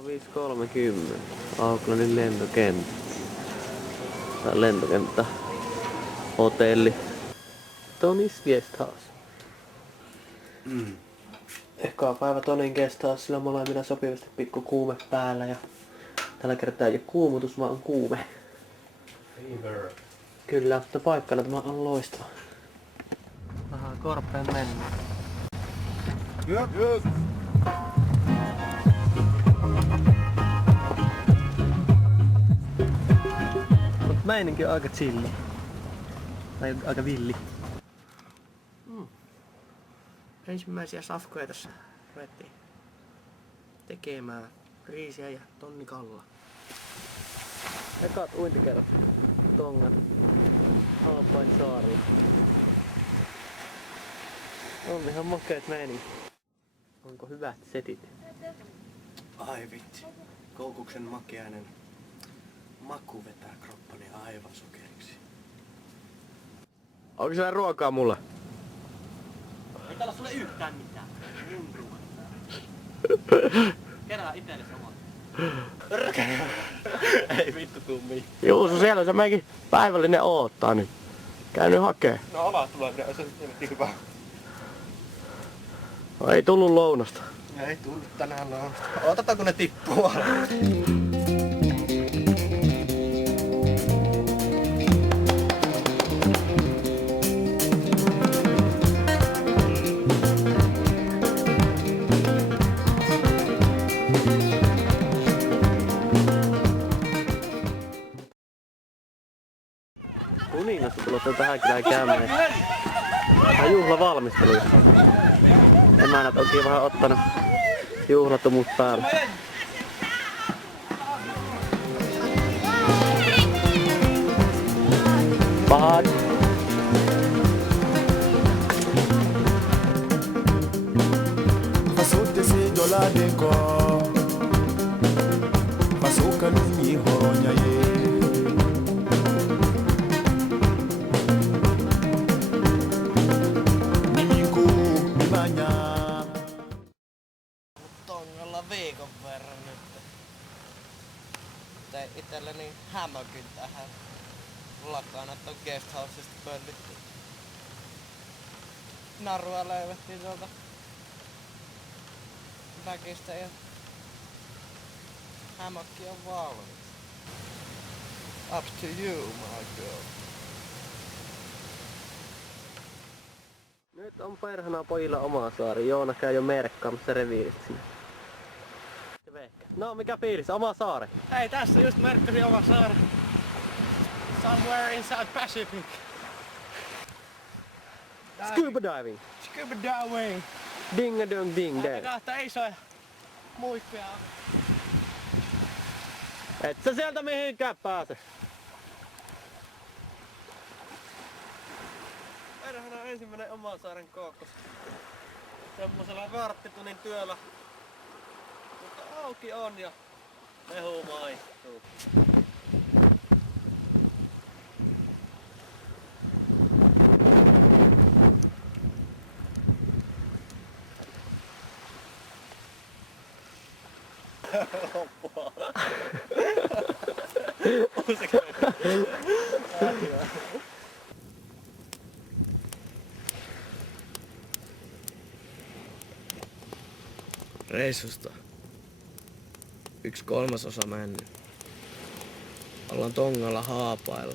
Kello 5.30. Aucklandin lentokenttä. Tai lentokenttä. Hotelli. Tony's Guest House. Eka päivä Tonin Guest House, sillä molemmilla sopivasti pikku kuume päällä ja tällä kertaa ei ole kuumutus, vaan on kuume. Fever. Kyllä, mutta paikkana tämä on loistava. Vähän korpeen mennä. Yes. Mut meininki on aika chilli. Tai aika villi. Ensimmäisiä safkoja tässä ruvettiin tekemään riisiä ja tonnikalla. Ekat uintikerrat Tongan Haapain saarilla. On ihan makeet meininki. Onko hyvät setit? Ai vitsi. Koukuksen makeainen maku vetää kroppani aivan sokeriksi. Onko siellä ruokaa mulle? Ei täällä sulle yhtään mitään. Kerää itsellesi omat. Ei vittu tuu mitään. Juuso, siellä se meikin päivällinen oottaa nyt. Käy nyt hakee. No alas tulee, se on hyvä. No, ei tullut lounasta. Ei tullut tänään lounasta. Otetaan kun ne tippuu alas. Kuningasta tulossa tähän kylään käymään. Tää juhlavalmistelu. Emännät onkin vähän ottanut juhlatumut päälle. Pahat. Fasote se jola denko. Fasoka nuni horonya ye. Tongalla viikon verran nyt. Tein itselleni hämökin tähän lakana, että on guesthousesta pöllitty. Narua löydettiin tuolta väkistä ja hämökki on valmis. Up to you, my girl. Nyt on perhana pojilla oma saari. Joona käy jo merkkaamassa reviiristä sinne. No mikä fiilis? Oma saari. Hei, tässä just merkkasin oma saari. Somewhere in South Pacific. Scuba diving. Scuba diving. Ding a dong ding dang. Kahta isoja muikkuja. Et sä sieltä mihinkään pääse. Perhana ensimmäinen oman saaren kookos. Semmosella varttitunnin työllä. Mutta auki on ja mehu maistuu. Loppua. Reissusta 1/3 mennyt. Ollaan Tongalla Haapailla.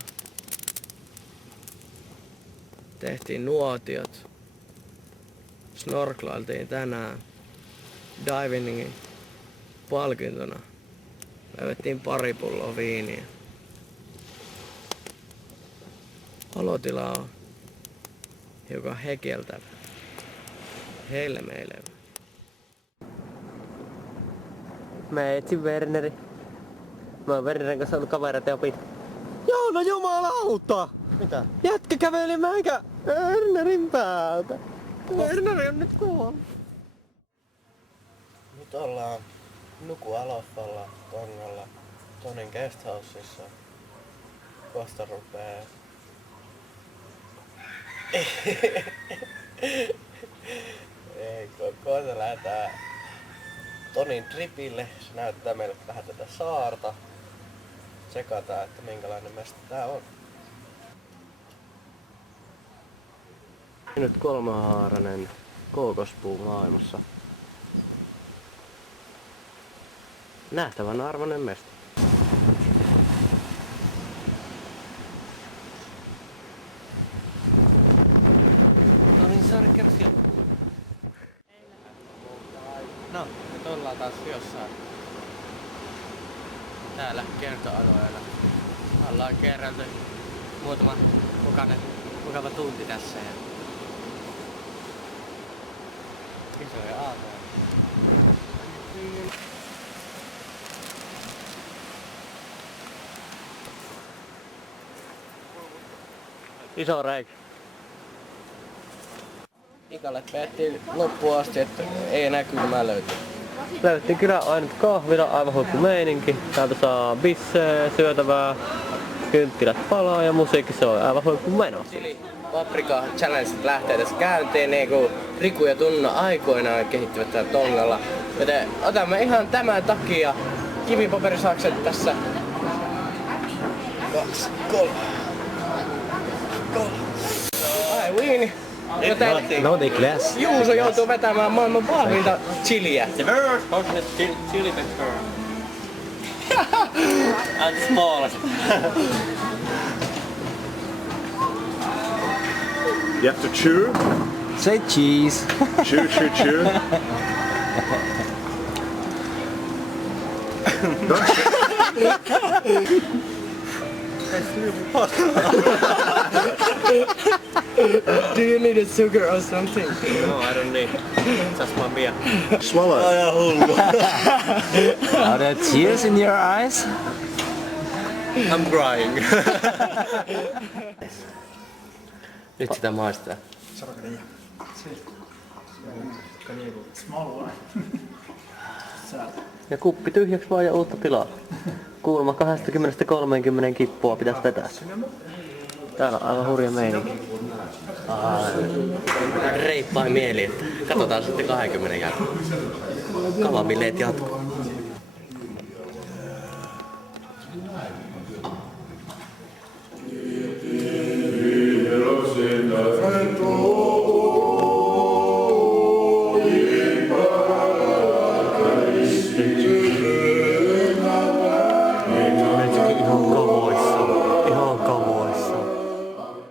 Tehtiin nuotiot. Snorklailtiin tänään. Divingin palkintona. Löydettiin pari pulloa viiniä. Olotila on hiukan hekeltävä. Helmeilevä. Mä etsin Werneri. Mä oon Wernerin kanssa ollut kavereita jo pitkään. Joona jumalauta! Mitä? Jätkä käveli meikä Wernerin päältä. Werneri on nyt kuollut. Nyt ollaan Nuku'alofalla Tongalla Tonin guesthouseissa. Kohta rupee Ei, kohta lähdetään Tonin tripille. Se näyttää meille vähän tätä saarta. Tsekataan, että minkälainen mesta tää on. Nyt kolmehaarainen kookospuu maailmassa. Nähtävän arvoinen mesta. No niin, saada kersia. No, nyt ollaan taas jossain täällä kiertoalueella. Ollaan kerraltu muutama mukava tunti tässä ja isoja aaltoja. Iso reikä. Ikalle päättiin loppuun asti, että ei enää kylmää löyty. Löydettiin kyllä ainut kahvila, aivan huippu meininki. Täältä saa bissejä, syötävää, kynttilät palaa ja musiikki soi aivan huippu meno. Chili Paprika Challenge lähtee tässä käyntiin niin kuin Riku ja Tunna aikoinaan kehittivät täällä Tongalla. Joten otamme ihan tämän takia kivipaperisakset tässä. 2, 3. Ai Winnie. Joten Naughty glass. Juuso joutuu vetämään maailman vahvinta chiliä. The very hotest chili pepper. And smallest. You have to chew. Say cheese. Chew, chew, chew. Do you need a sugar or something? No, I don't need. Just my beer. Swallow. Are there tears in your eyes? I'm crying. Nyt sitä maistaa. Ja kuppi tyhjäksi vaan ja uutta tilaa. Kuulemma 20-30 kippua pitäisi vetää. Täällä on aivan hurja meininki. Reippain mieli, että katsotaan sitten 20 jälkeen. Kalabileet jatkuu.